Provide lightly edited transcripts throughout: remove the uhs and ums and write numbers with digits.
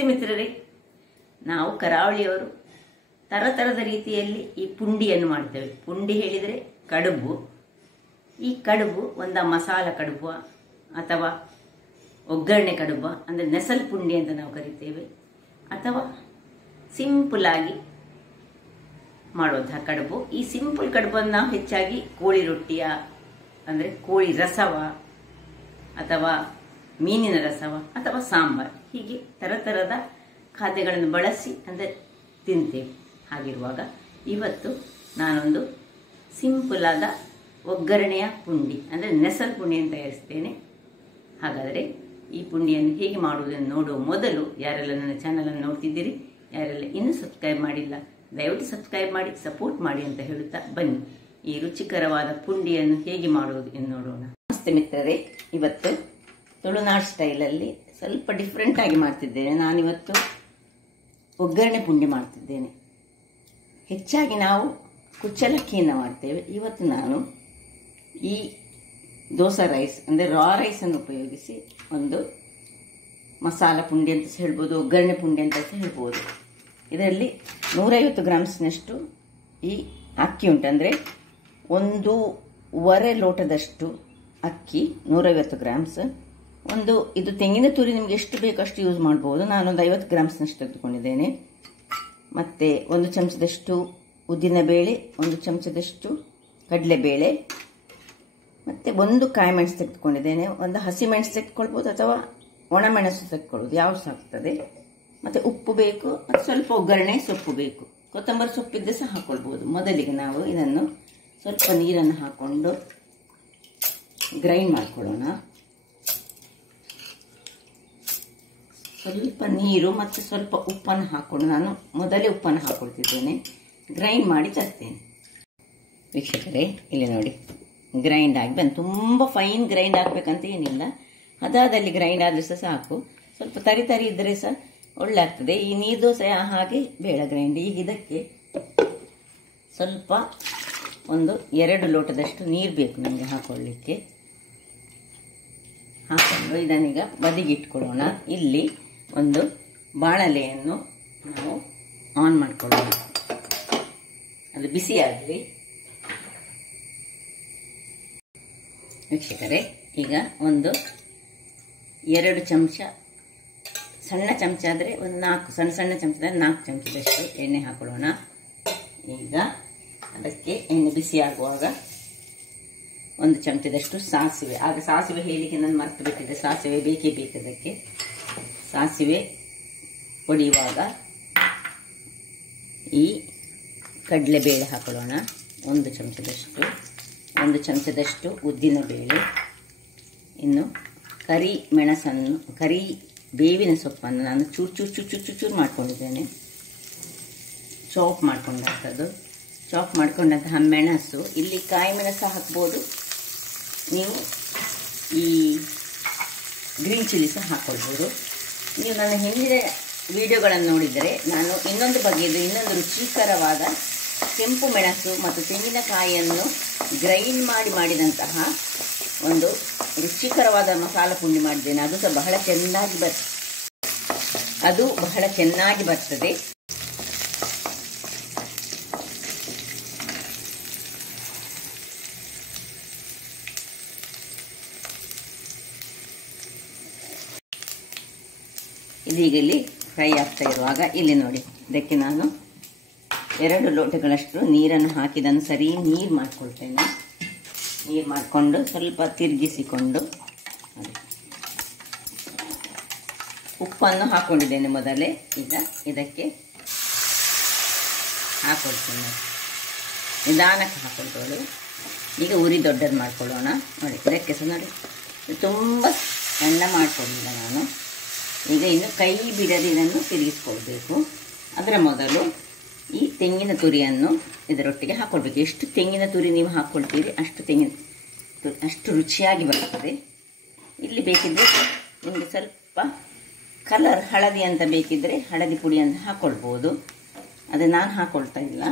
ನಮಸ್ತೆ ಮಿತ್ರರೇ, ನಾವು ಕರಾವಳಿಯವರು ತರತರದ ರೀತಿಯಲ್ಲಿ ಈ ಪುಂಡಿಯನ್ನು ಮಾಡ್ತೇವೆ. ಪುಂಡಿ ಹೇಳಿದರೆ ಕಡುಬು. ಈ ಕಡುಬು ಒಂದ ಮಸಾಲ ಕಡುಬು ಅಥವಾ ಒಗ್ಗರಣೆ ಕಡುಬು ಅಂದರೆ ನೆಸಲ್ ಪುಂಡಿ ಅಂತ ನಾವು ಕರಿತೇವೆ, ಅಥವಾ ಸಿಂಪಲ್ ಆಗಿ ಮಾಡುವಂತಹ ಕಡುಬು. ಈ ಸಿಂಪಲ್ ಕಡುಬನ್ನು ನಾವು ಹೆಚ್ಚಾಗಿ ಕೋಳಿ ರೊಟ್ಟಿಯ ಅಂದರೆ ಕೋಳಿ ರಸವ ಅಥವಾ ಮೀನಿನ ರಸವ ಅಥವಾ ಸಾಂಬಾರ್, ಹೀಗೆ ತರತರದ ಖಾದ್ಯಗಳನ್ನು ಬಳಸಿ ಅಂದರೆ ತಿಂತೇವೆ. ಹಾಗಿರುವಾಗ ಇವತ್ತು ನಾನೊಂದು ಸಿಂಪಲ್ ಆದ ಒಗ್ಗರಣೆಯ ಪುಂಡಿ ಅಂದರೆ ನೆಸಲ್ ಪುಂಡಿಯನ್ನು ತಯಾರಿಸ್ತೇನೆ. ಹಾಗಾದರೆ ಈ ಪುಂಡಿಯನ್ನು ಹೇಗೆ ಮಾಡುವುದನ್ನು ನೋಡುವ ಮೊದಲು ಯಾರೆಲ್ಲ ನನ್ನ ಚಾನಲನ್ನು ನೋಡ್ತಿದ್ದೀರಿ, ಯಾರೆಲ್ಲ ಇನ್ನೂ ಸಬ್ಸ್ಕ್ರೈಬ್ ಮಾಡಿಲ್ಲ, ದಯವಿಟ್ಟು ಸಬ್ಸ್ಕ್ರೈಬ್ ಮಾಡಿ ಸಪೋರ್ಟ್ ಮಾಡಿ ಅಂತ ಹೇಳುತ್ತಾ ಬನ್ನಿ ಈ ರುಚಿಕರವಾದ ಪುಂಡಿಯನ್ನು ಹೇಗೆ ಮಾಡುವುದು ಎಂದು ನೋಡೋಣ. ನಮಸ್ತೆ ಮಿತ್ರರೇ, ಇವತ್ತು ತುಳುನಾಡು ಸ್ಟೈಲಲ್ಲಿ ಸ್ವಲ್ಪ ಡಿಫ್ರೆಂಟ್ ಆಗಿ ಮಾಡ್ತಿದ್ದೇನೆ. ನಾನಿವತ್ತು ಒಗ್ಗರಣೆ ಪುಂಡಿ ಮಾಡ್ತಿದ್ದೇನೆ. ಹೆಚ್ಚಾಗಿ ನಾವು ಕುಚ್ಚಲಕ್ಕಿಯನ್ನು ಮಾಡ್ತೇವೆ. ಇವತ್ತು ನಾನು ಈ ದೋಸಾ ರೈಸ್ ಅಂದರೆ ರಾ ರೈಸನ್ನು ಉಪಯೋಗಿಸಿ ಒಂದು ಮಸಾಲ ಪುಂಡಿ ಅಂತ ಹೇಳ್ಬೋದು, ಒಗ್ಗರಣೆ ಪುಂಡಿ ಅಂತ ಹೇಳ್ಬೋದು. ಇದರಲ್ಲಿ 150 ಗ್ರಾಮ್ಸ್ನಷ್ಟು ಈ ಅಕ್ಕಿ ಉಂಟು, ಅಂದರೆ 1.5 ಲೋಟದಷ್ಟು ಅಕ್ಕಿ, 150 ಗ್ರಾಮ್ಸ್. ಇದು ತೆಂಗಿನ ತುರಿ ನಿಮಗೆ ಎಷ್ಟು ಬೇಕು ಅಷ್ಟು ಯೂಸ್ ಮಾಡ್ಬೋದು. ನಾನೊಂದು 50 ಗ್ರಾಮ್ಸ್ನಷ್ಟು ತೆಗೆದುಕೊಂಡಿದ್ದೇನೆ. ಮತ್ತು 1 ಚಮಚದಷ್ಟು ಉದ್ದಿನಬೇಳೆ, 1 ಚಮಚದಷ್ಟು ಕಡಲೆಬೇಳೆ, ಮತ್ತು 1 ಕಾಯಿಮೆಣಸು ತೆಗೆದುಕೊಂಡಿದ್ದೇನೆ. ಒಂದು ಹಸಿಮೆಣಸು ತೆಗೆದುಕೊಳ್ಬೋದು ಅಥವಾ ಒಣಮೆಣಸು ತೆಗೆದುಕೊಳ್ಳೋದು ಯಾವುದು ಸಾಕ್ತದೆ. ಮತ್ತು ಉಪ್ಪು ಬೇಕು, ಮತ್ತು ಸ್ವಲ್ಪ ಒಗ್ಗರಣೆ ಸೊಪ್ಪು ಬೇಕು. ಕೊತ್ತಂಬರಿ ಸೊಪ್ಪಿದ್ದರೆ ಸಹ ಹಾಕ್ಕೊಳ್ಬೋದು. ಮೊದಲಿಗೆ ನಾವು ಇದನ್ನು ಸ್ವಲ್ಪ ನೀರನ್ನು ಹಾಕ್ಕೊಂಡು ಗ್ರೈಂಡ್ ಮಾಡ್ಕೊಳ್ಳೋಣ. ಸ್ವಲ್ಪ ನೀರು ಮತ್ತು ಸ್ವಲ್ಪ ಉಪ್ಪನ್ನು ಹಾಕ್ಕೊಂಡು, ನಾನು ಮೊದಲೇ ಉಪ್ಪನ್ನು ಹಾಕ್ಕೊಳ್ತಿದ್ದೇನೆ, ಗ್ರೈಂಡ್ ಮಾಡಿ ತರ್ತೇನೆ. ವೀಕ್ಷಕರೇ, ಇಲ್ಲಿ ನೋಡಿ ಗ್ರೈಂಡ್ ಆಗಿ ಬಂದು. ತುಂಬ ಫೈನ್ ಗ್ರೈಂಡ್ ಆಗಬೇಕಂತ ಏನಿಲ್ಲ, ಹದದಲ್ಲಿ ಗ್ರೈಂಡ್ ಆದರೆ ಸಹ ಸಾಕು. ಸ್ವಲ್ಪ ತರಿ ತರಿ ಇದ್ದರೆ ಸಹ ಒಳ್ಳೆ ಆಗ್ತದೆ. ಈ ನೀರು ದೋಸೆ ಹಾಗೆ ಬೇಡ ಗ್ರೈಂಡ್. ಈಗ ಇದಕ್ಕೆ ಸ್ವಲ್ಪ 2 ಲೋಟದಷ್ಟು ನೀರು ಬೇಕು ನಮಗೆ ಹಾಕೊಳ್ಳಿಕ್ಕೆ. ಹಾಕೊಂಡು ಇದನ್ನೀಗ ಬದಿಗಿಟ್ಕೊಳ್ಳೋಣ. ಇಲ್ಲಿ ಒಂದು ಬಾಣಲೆಯನ್ನು ನಾವು ಆನ್ ಮಾಡ್ಕೊಳ್ಳೋಣ, ಅದು ಬಿಸಿಯಾಗಲಿ. ವೀಕ್ಷಕರೇ, ಈಗ 2 ಚಮಚ, ಸಣ್ಣ ಚಮಚ ಆದರೆ 4, ಸಣ್ಣ ಚಮಚದಲ್ಲಿ 4 ಚಮಚದಷ್ಟು ಎಣ್ಣೆ ಹಾಕೊಳ್ಳೋಣ. ಈಗ ಅದಕ್ಕೆ ಎಣ್ಣೆ ಬಿಸಿ ಆಗುವಾಗ 1 ಚಮಚದಷ್ಟು ಸಾಸಿವೆ. ಆಗ ಸಾಸಿವೆ ಹೇಳಿಕೆ ನಾನು ಮರೆತು ಬಿಟ್ಟಿದ್ದೆ, ಸಾಸಿವೆ ಬೇಕೇ ಬೇಕು ಅದಕ್ಕೆ. ಸಾಸಿವೆ ಹೊಡೆಯುವಾಗ ಈ ಕಡಲೆಬೇಳೆ ಹಾಕೊಳ್ಳೋಣ, 1 ಚಮಚದಷ್ಟು. 1 ಚಮಚದಷ್ಟು ಉದ್ದಿನಬೇಳೆ, ಇನ್ನು ಕರಿ ಮೆಣಸನ್ನು, ಕರಿ ಬೇವಿನ ಸೊಪ್ಪನ್ನು ನಾನು ಚೂರು ಮಾಡ್ಕೊಂಡಿದ್ದೇನೆ, ಚಾಪ್ ಮಾಡ್ಕೊಂಡಂಥದ್ದು. ಚಾಪ್ ಮಾಡ್ಕೊಂಡಂತಹ ಮೆಣಸು, ಇಲ್ಲಿ ಕಾಯಿ ಮೆಣಸು ಹಾಕ್ಬೋದು, ನೀವು ಈ ಗ್ರೀನ್ ಚಿಲ್ಲಿ ಸಹ ಹಾಕ್ಕೊಳ್ಬೋದು. ನೀವು ನನ್ನ ಹಿಂದಿನ ವಿಡಿಯೋಗಳನ್ನು ನೋಡಿದರೆ ನಾನು ಇನ್ನೊಂದು ರುಚಿಕರವಾದ ಕೆಂಪು ಮೆಣಸು ಮತ್ತು ತೆಂಗಿನಕಾಯಿಯನ್ನು ಗ್ರೈಂಡ್ ಮಾಡಿದಂತಹ ಒಂದು ರುಚಿಕರವಾದ ಮಸಾಲ ಪುಂಡಿ ಮಾಡಿದ್ದೇನೆ. ಅದು ಸಹ ಬಹಳ ಚೆನ್ನಾಗಿ ಬರ್ತದೆ. ಇದೀಗ ಇಲ್ಲಿ ಫ್ರೈ ಆಗ್ತಾ ಇರುವಾಗ ಇಲ್ಲಿ ನೋಡಿ, ಇದಕ್ಕೆ ನಾನು 2 ಲೋಟಗಳಷ್ಟು ನೀರನ್ನು ಹಾಕಿದನ್ನು ಸರಿ ನೀರು ಮಾಡ್ಕೊಳ್ತೇನೆ. ನೀರು ಮಾಡಿಕೊಂಡು ಸ್ವಲ್ಪ ತಿರುಗಿಸಿಕೊಂಡು ಉಪ್ಪನ್ನು ಹಾಕ್ಕೊಂಡಿದ್ದೇನೆ ಮೊದಲೇ. ಈಗ ಇದಕ್ಕೆ ಹಾಕೊಳ್ತೇನೆ, ನಿಧಾನಕ್ಕೆ ಹಾಕೊಳ್ತೇವೆ. ಈಗ ಉರಿ ದೊಡ್ಡದು ಮಾಡ್ಕೊಳ್ಳೋಣ. ನೋಡಿ, ಇದಕ್ಕೆ ಸಹ ನೋಡಿ ತುಂಬ ಸಣ್ಣ ಮಾಡ್ಕೊಳ್ಳಿಲ್ಲ ನಾನು. ಈಗ ಇನ್ನು ಕೈ ಬಿಡದೆ ಇದನ್ನು ತಿರುಗಿಸ್ಕೊಳ್ಬೇಕು. ಅದರ ಮೊದಲು ಈ ತೆಂಗಿನ ತುರಿಯನ್ನು ಇದರೊಟ್ಟಿಗೆ ಹಾಕ್ಕೊಳ್ಬೇಕು. ಎಷ್ಟು ತೆಂಗಿನ ತುರಿ ನೀವು ಹಾಕ್ಕೊಳ್ತೀರಿ ಅಷ್ಟು ರುಚಿಯಾಗಿ ಬರ್ತದೆ. ಇಲ್ಲಿ ಬೇಕಿದ್ದರೆ ನಿಮಗೆ ಸ್ವಲ್ಪ ಕಲರ್ ಹಳದಿ ಅಂತ ಬೇಕಿದ್ದರೆ ಹಳದಿ ಪುಡಿ ಅಂತ ಹಾಕ್ಕೊಳ್ಬೋದು. ಅದು ನಾನು ಹಾಕ್ಕೊಳ್ತಾ ಇಲ್ಲ.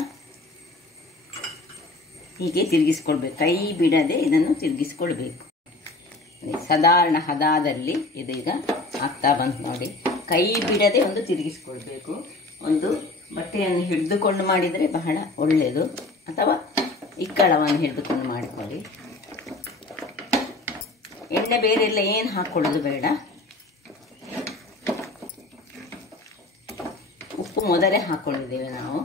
ಹೀಗೆ ತಿರುಗಿಸ್ಕೊಳ್ಬೇಕು, ಕೈ ಬಿಡದೆ ಇದನ್ನು ತಿರುಗಿಸ್ಕೊಳ್ಬೇಕು. ಸಾಧಾರಣ ಹದದಲ್ಲಿ ಇದೀಗ ಆಗ್ತಾ ಬಂತು ನೋಡಿ. ಕೈ ಬಿಡದೆ ಒಂದು ತಿರುಗಿಸ್ಕೊಳ್ಬೇಕು. ಒಂದು ಬಟ್ಟೆಯನ್ನು ಹಿಡಿದುಕೊಂಡು ಮಾಡಿದರೆ ಬಹಳ ಒಳ್ಳೆಯದು, ಅಥವಾ ಇಕ್ಕಳವನ್ನು ಹಿಡಿದುಕೊಂಡು ಮಾಡಿಕೊಳ್ಳಿ. ಎಣ್ಣೆ ಬೇರೆ ಎಲ್ಲ ಏನು ಹಾಕ್ಕೊಳ್ಳೋದು ಬೇಡ. ಉಪ್ಪು ಮೊದಲೇ ಹಾಕ್ಕೊಂಡಿದ್ದೇವೆ ನಾವು.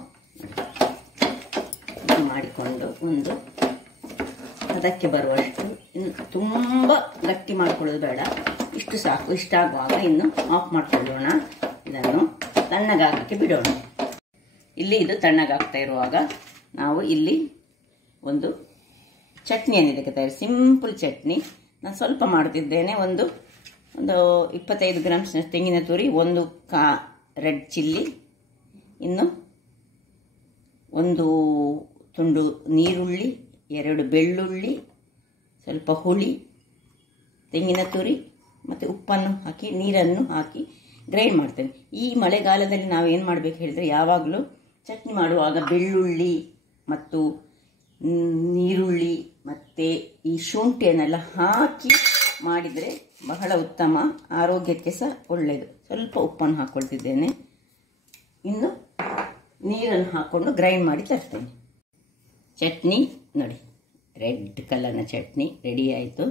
ಮಾಡಿಕೊಂಡು ಒಂದು ಅದಕ್ಕೆ ಬರುವಷ್ಟು, ಇನ್ನು ತುಂಬ ಗಟ್ಟಿ ಮಾಡ್ಕೊಳ್ಳೋದು ಬೇಡ, ಇಷ್ಟು ಸಾಕು. ಇಷ್ಟಾಗುವಾಗ ಇನ್ನು ಆಫ್ ಮಾಡ್ಕೊಳ್ಳೋಣ. ಇದನ್ನು ತಣ್ಣಗಾಗಕ್ಕೆ ಬಿಡೋಣ. ಇಲ್ಲಿ ಇದು ತಣ್ಣಗಾಗ್ತಾ ಇರುವಾಗ ನಾವು ಇಲ್ಲಿ ಒಂದು ಚಟ್ನಿಯನ್ನು ಇದಕ್ಕೆ ತಯಾರಿ, ಸಿಂಪಲ್ ಚಟ್ನಿ. ನಾನು ಸ್ವಲ್ಪ ಮಾಡ್ತಿದ್ದೇನೆ. ಒಂದು 25 ಗ್ರಾಮ್ಸ್ ತೆಂಗಿನ ತುರಿ, ಒಂದು ರೆಡ್ ಚಿಲ್ಲಿ, ಇನ್ನು ಒಂದು ತುಂಡು ನೀರುಳ್ಳಿ, 2 ಬೆಳ್ಳುಳ್ಳಿ, ಸ್ವಲ್ಪ ಹುಳಿ, ತೆಂಗಿನ ತುರಿ ಮತ್ತು ಉಪ್ಪನ್ನು ಹಾಕಿ ನೀರನ್ನು ಹಾಕಿ ಗ್ರೈಂಡ್ ಮಾಡ್ತೇನೆ. ಈ ಮಳೆಗಾಲದಲ್ಲಿ ನಾವು ಏನು ಮಾಡಬೇಕು ಹೇಳಿದರೆ, ಯಾವಾಗಲೂ ಚಟ್ನಿ ಮಾಡುವಾಗ ಬೆಳ್ಳುಳ್ಳಿ ಮತ್ತು ನೀರುಳ್ಳಿ ಮತ್ತು ಈ ಶುಂಠಿಯನ್ನೆಲ್ಲ ಹಾಕಿ ಮಾಡಿದರೆ ಬಹಳ ಉತ್ತಮ, ಆರೋಗ್ಯಕ್ಕೆ ಸಹ ಒಳ್ಳೆಯದು. ಸ್ವಲ್ಪ ಉಪ್ಪನ್ನು ಹಾಕ್ಕೊಳ್ತಿದ್ದೇನೆ. ಇನ್ನು ನೀರನ್ನು ಹಾಕ್ಕೊಂಡು ಗ್ರೈಂಡ್ ಮಾಡಿ ತರ್ತೇನೆ. ಚಟ್ನಿ ನೋಡಿ, ರೆಡ್ ಕಲರ್ನ ಚಟ್ನಿ ರೆಡಿ ಆಯಿತು.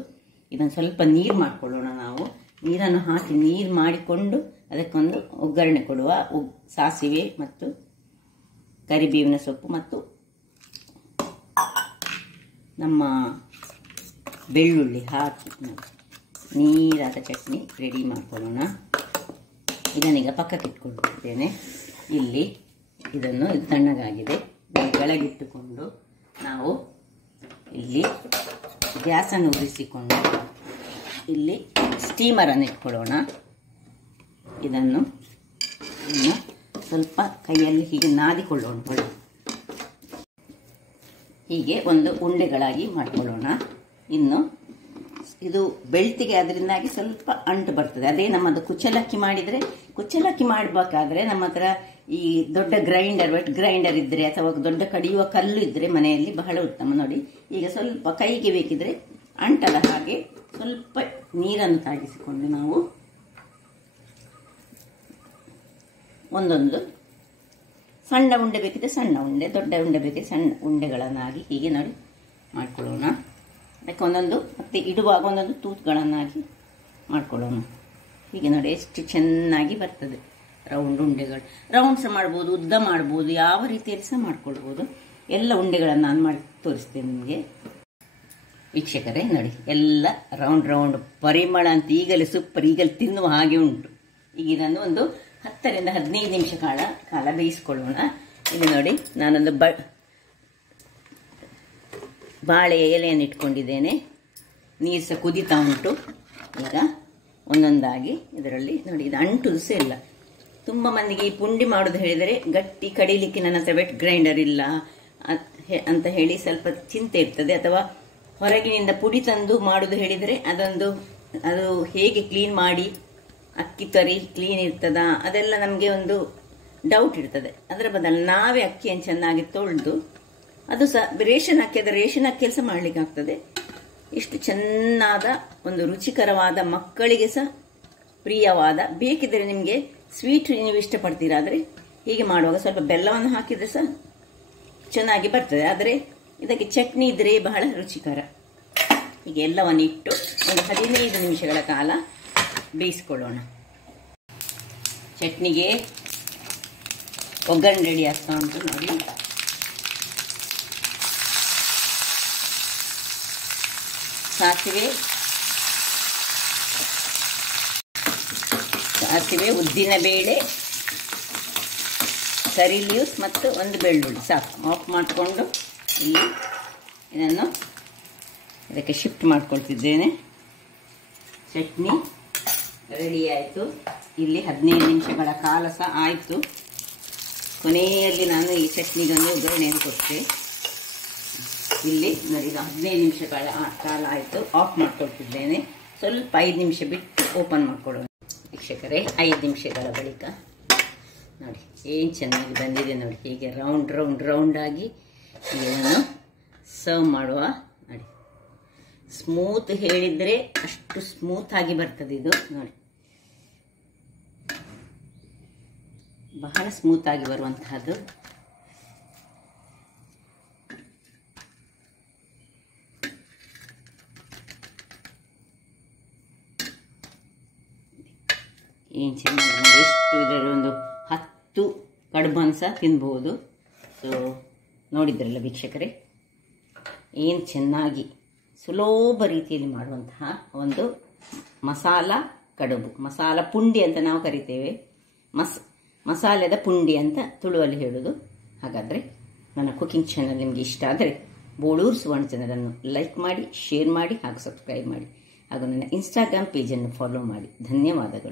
ಇದನ್ನು ಸ್ವಲ್ಪ ನೀರು ಮಾಡಿಕೊಳ್ಳೋಣ ನಾವು. ನೀರನ್ನು ಹಾಕಿ ನೀರು ಮಾಡಿಕೊಂಡು ಅದಕ್ಕೊಂದು ಒಗ್ಗರಣೆ ಕೊಡುವ. ಸಾಸಿವೆ ಮತ್ತು ಕರಿಬೇವಿನ ಸೊಪ್ಪು ಮತ್ತು ನಮ್ಮ ಬೆಳ್ಳುಳ್ಳಿ ಹಾಕಿ ನೀರಾದ ಚಟ್ನಿ ರೆಡಿ ಮಾಡಿಕೊಳ್ಳೋಣ. ಇದನ್ನೀಗ ಪಕ್ಕಕ್ಕೆ ಇಟ್ಕೊಂಡಿದ್ದೇನೆ. ಇಲ್ಲಿ ಇದು ತಣ್ಣಗಾಗಿದೆ. ಕೆಳಗಿಟ್ಟುಕೊಂಡು ನಾವು ಇಲ್ಲಿ ಗ್ಯಾಸನ್ನು ಉರಿಸಿಕೊಂಡು ಇಲ್ಲಿ ಸ್ಟೀಮರನ್ನು ಇಟ್ಕೊಳ್ಳೋಣ. ಇದನ್ನು ಇನ್ನು ಸ್ವಲ್ಪ ಕೈಯಲ್ಲಿ ಹೀಗೆ ನಾದಿಕೊಳ್ಳೋಣ. ಹೀಗೆ ಒಂದು ಉಂಡೆಗಳಾಗಿ ಮಾಡಿಕೊಳ್ಳೋಣ. ಇನ್ನು ಇದು ಬೆಳ್ತಿಗೆ, ಅದರಿಂದಾಗಿ ಸ್ವಲ್ಪ ಅಂಟು ಬರ್ತದೆ. ಅದೇ ನಮ್ಮದು ಕುಚ್ಚಲಕ್ಕಿ ಮಾಡಿದರೆ, ಕುಚ್ಚಲಕ್ಕಿ ಮಾಡಬೇಕಾದ್ರೆ ನಮ್ಮ ಹತ್ರ ಈ ದೊಡ್ಡ ವೆಟ್ ಗ್ರೈಂಡರ್ ಇದ್ದರೆ ಅಥವಾ ದೊಡ್ಡ ಕಡಿಯುವ ಕಲ್ಲು ಇದ್ದರೆ ಮನೆಯಲ್ಲಿ ಬಹಳ ಉತ್ತಮ. ನೋಡಿ, ಈಗ ಸ್ವಲ್ಪ ಕೈಗೆ ಬೇಕಿದ್ರೆ ಅಂಟದ ಹಾಗೆ ಸ್ವಲ್ಪ ನೀರನ್ನು ತಾಗಿಸಿಕೊಂಡು ನಾವು ಒಂದೊಂದು ಸಣ್ಣ ಉಂಡೆ ಬೇಕಿದ್ರೆ ಸಣ್ಣ ಉಂಡೆ, ದೊಡ್ಡ ಉಂಡೆ ಬೇಕಿದ್ರೆ ಸಣ್ಣ ಉಂಡೆಗಳನ್ನಾಗಿ ಹೀಗೆ ನೋಡಿ ಮಾಡ್ಕೊಳ್ಳೋಣ. ಅದಕ್ಕೆ ಒಂದೊಂದು ಮತ್ತೆ ಇಡುವಾಗ ಒಂದೊಂದು ತೂತುಗಳನ್ನಾಗಿ ಮಾಡ್ಕೊಳ್ಳೋಣ. ಹೀಗೆ ನೋಡಿ ಎಷ್ಟು ಚೆನ್ನಾಗಿ ಬರ್ತದೆ ರೌಂಡ್ ಉಂಡೆಗಳು. ರೌಂಡ್ ಸಹ ಮಾಡ್ಬೋದು, ಉದ್ದ ಮಾಡ್ಬೋದು, ಯಾವ ರೀತಿಯಲ್ಲಿ ಸಹ ಮಾಡ್ಕೊಳ್ಬೋದು. ಎಲ್ಲ ಉಂಡೆಗಳನ್ನು ನಾನು ಮಾಡಿ ತೋರಿಸ್ತೇನೆ ನಿಮಗೆ. ವೀಕ್ಷಕರೇ ನೋಡಿ, ಎಲ್ಲ ರೌಂಡ್ ಪರಿಮಳ ಅಂತ ಈಗಲೇ ಸೂಪರ್, ಈಗಲೇ ತಿನ್ನುವ ಹಾಗೆ ಉಂಟು. ಈಗ ಇದನ್ನು ಒಂದು 10 ರಿಂದ 15 ನಿಮಿಷ ಕಾಲ ಬೇಯಿಸ್ಕೊಳ್ಳೋಣ. ಇಲ್ಲಿ ನೋಡಿ, ನಾನೊಂದು ಬಾಳೆಯ ಎಲೆಯನ್ನು ಇಟ್ಕೊಂಡಿದ್ದೇನೆ. ನೀರು ಸಹ ಕುದೀತಾ ಉಂಟು. ಈಗ ಒಂದೊಂದಾಗಿ ಇದರಲ್ಲಿ ನೋಡಿ, ಇದು ಅಂಟುದು ಸಹ ಇಲ್ಲ. ತುಂಬ ಮಂದಿಗೆ ಈ ಪುಂಡಿ ಮಾಡೋದು ಹೇಳಿದರೆ ಗಟ್ಟಿ ಕಡಿಲಿಕ್ಕೆ ನನ್ನ ಹತ್ರ ವೆಟ್ ಗ್ರೈಂಡರ್ ಇಲ್ಲ ಅಂತ ಹೇಳಿ ಸ್ವಲ್ಪ ಚಿಂತೆ ಇರ್ತದೆ. ಅಥವಾ ಹೊರಗಿನಿಂದ ಪುಡಿ ತಂದು ಮಾಡೋದು ಹೇಳಿದರೆ ಅದು ಹೇಗೆ ಕ್ಲೀನ್ ಮಾಡಿ, ಅಕ್ಕಿ ತರಿ ಕ್ಲೀನ್ ಇರ್ತದಾ ಅದೆಲ್ಲ ನಮಗೆ ಒಂದು ಡೌಟ್ ಇರ್ತದೆ. ಅದರ ಬದಲು ನಾವೇ ಅಕ್ಕಿಯನ್ನು ಚೆನ್ನಾಗಿ ತೊಳೆದು, ಅದು ಸಹ ರೇಷನ್ ಅಕ್ಕಿ ಸಹ ಮಾಡಲಿಕ್ಕೆ ಆಗ್ತದೆ. ಇಷ್ಟು ಚೆನ್ನಾದ ಒಂದು ರುಚಿಕರವಾದ, ಮಕ್ಕಳಿಗೆ ಸಹ ಪ್ರಿಯವಾದ, ಬೇಕಿದ್ರೆ ನಿಮಗೆ ಸ್ವೀಟ್ ನೀವು ಇಷ್ಟಪಡ್ತೀರಾ ಆದರೆ ಹೀಗೆ ಮಾಡುವಾಗ ಸ್ವಲ್ಪ ಬೆಲ್ಲವನ್ನು ಹಾಕಿದರೆ ಸಹ ಚೆನ್ನಾಗಿ ಬರ್ತದೆ. ಆದರೆ ಇದಕ್ಕೆ ಚಟ್ನಿ ಇದ್ರೆ ಬಹಳ ರುಚಿಕರ. ಹೀಗೆ ಎಲ್ಲವನ್ನು ಇಟ್ಟು ಒಂದು 15 ನಿಮಿಷಗಳ ಕಾಲ ಬೇಯಿಸ್ಕೊಳ್ಳೋಣ. ಚಟ್ನಿಗೆ ಒಗ್ಗರಣೆ ರೆಡಿ ಆಗ್ತಾ ಉಂಟು ನೋಡಿ. ಸಾಸಿವೆ, ಉದ್ದಿನ ಬೇಳೆ, ಕರಿ ಲೀವ್ಸ್ ಮತ್ತು ಒಂದು ಬೆಳ್ಳುಳ್ಳಿ ಸಾಕು. ಆಫ್ ಮಾಡಿಕೊಂಡು ಇಲ್ಲಿ ಇದನ್ನು ಇದಕ್ಕೆ ಶಿಫ್ಟ್ ಮಾಡ್ಕೊಳ್ತಿದ್ದೇನೆ. ಚಟ್ನಿ ರೆಡಿ ಆಯಿತು. ಇಲ್ಲಿ 15 ನಿಮಿಷಗಳ ಕಾಲ ಸಹ ಆಯಿತು. ಕೊನೆಯಲ್ಲಿ ನಾನು ಈ ಚಟ್ನಿಗೊಂದು ಒಗ್ಗರಣೆಯನ್ನು ಕೊಟ್ಟೆ. ಇಲ್ಲಿ ನೋಡಿ, ಈಗ 15 ನಿಮಿಷಗಳ ಕಾಲ ಆಯಿತು. ಆಫ್ ಮಾಡ್ಕೊಳ್ತಿದ್ದೇನೆ. ಸ್ವಲ್ಪ 5 ನಿಮಿಷ ಬಿಟ್ಟು ಓಪನ್ ಮಾಡ್ಕೊಳ್ಳೋಣ. ವೀಕ್ಷಕರೇ, 5 ನಿಮಿಷಗಳ ಬಳಿಕ ನೋಡಿ ಏನು ಚೆನ್ನಾಗಿ ಬಂದಿದೆ ನೋಡಿ. ಹೀಗೆ ರೌಂಡ್ ಆಗಿ ಇದನ್ನು ಸರ್ವ್ ಮಾಡುವ. ನೋಡಿ, ಸ್ಮೂತ್ ಹೇಳಿದರೆ ಅಷ್ಟು ಸ್ಮೂತ್ ಆಗಿ ಬರ್ತದೆ ಇದು ನೋಡಿ. ಬಹಳ ಸ್ಮೂತಾಗಿ ಬರುವಂತಹದ್ದು. ಏನು ಚೆನ್ನಾಗಿ ನೋಡಿ, ಎಷ್ಟು ಇದರಲ್ಲಿ ಒಂದು 10 ಕಡುಬನ್ನು ಸಹ ತಿನ್ಬೋದು. ಸೊ ನೋಡಿದ್ರಲ್ಲ ವೀಕ್ಷಕರೇ, ಏನು ಚೆನ್ನಾಗಿ ಸುಲಭ ರೀತಿಯಲ್ಲಿ ಮಾಡುವಂತಹ ಒಂದು ಮಸಾಲ ಕಡುಬು, ಮಸಾಲ ಪುಂಡಿ ಅಂತ ನಾವು ಕರಿತೇವೆ, ಮಸಾಲೆದ ಪುಂಡಿ ಅಂತ ತುಳುವಲ್ಲಿ ಹೇಳೋದು. ಹಾಗಾದರೆ ನನ್ನ ಕುಕಿಂಗ್ ಚಾನಲ್ ನಿಮಗೆ ಇಷ್ಟ ಆದರೆ ಬೋಳೂರು ಸುವರ್ಣ ಚಾನಲನ್ನು ಲೈಕ್ ಮಾಡಿ, ಶೇರ್ ಮಾಡಿ ಹಾಗೂ ಸಬ್ಸ್ಕ್ರೈಬ್ ಮಾಡಿ ಹಾಗೂ ನನ್ನ ಇನ್ಸ್ಟಾಗ್ರಾಮ್ ಪೇಜನ್ನು ಫಾಲೋ ಮಾಡಿ. ಧನ್ಯವಾದಗಳು.